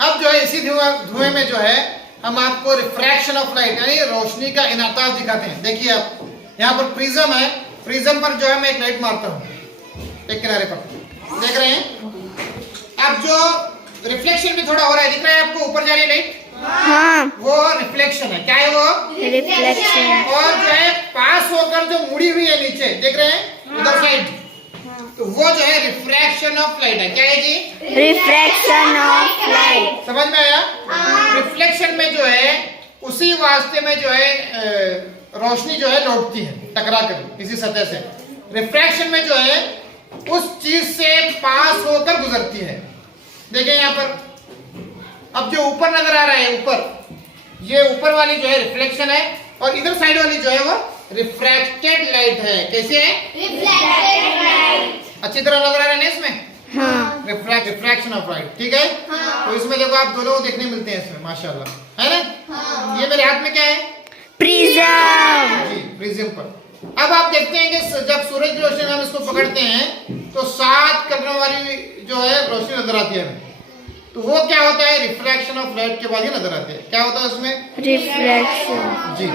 अब जो है इसी धुएं में जो है हम आपको रिफ्रैक्शन ऑफ लाइट यानी रोशनी का इनाताज दिखाते हैं। देखिए आप यहाँ पर प्रिज्म है, प्रिज्म पर जो है मैं एक लाइट मारता हूँ एक किनारे पर, देख रहे हैं। अब जो रिफ्लेक्शन भी थोड़ा हो रहा है, दिख रहा है आपको ऊपर जा रही लाइट, हाँ वो रिफ्लेक्शन है। क्या है वो? रिफ्लेक्शन। और जो है पास होकर जो मुड़ी हुई है नीचे, देख रहे हैं उधर साइड, तो वो जो है रिफ्रैक्शन ऑफ लाइट है। क्या है जी? Refraction of light. समझ में आया? रिफ्लेक्शन में जो है उसी वास्ते में जो है रोशनी जो है लौटती है टकरा कर किसी सतह से। रिफ्रैक्शन में जो है उस चीज से पास होकर गुजरती है। देखें यहाँ पर, अब जो ऊपर नजर आ रहा है, ऊपर ये ऊपर वाली जो है रिफ्लेक्शन है और इधर साइड वाली जो है वो रिफ्रैक्टेड लाइट है। कैसे है? Reflected light. अच्छी तरह नजर आ रहा है ना इसमें? हाँ रिफ्रैक्शन ऑफ लाइट, ठीक है। तो इसमें देखो आप दोनों देखने मिलते हैं इसमें, माशाल्लाह, है ना। ये मेरे हाथ में क्या है? प्रिज्म। जी, प्रिज्म पर। अब आप देखते हैं कि जब सूरज की रोशनी में हम इसको पकड़ते हैं तो 7 किरणों वाली जो है रोशनी नजर आती है हमें। तो वो क्या होता है? रिफ्रैक्शन ऑफ लाइट के बाद ही नजर आते हैं। क्या होता है उसमें? रिफ्लेक्शन। जी।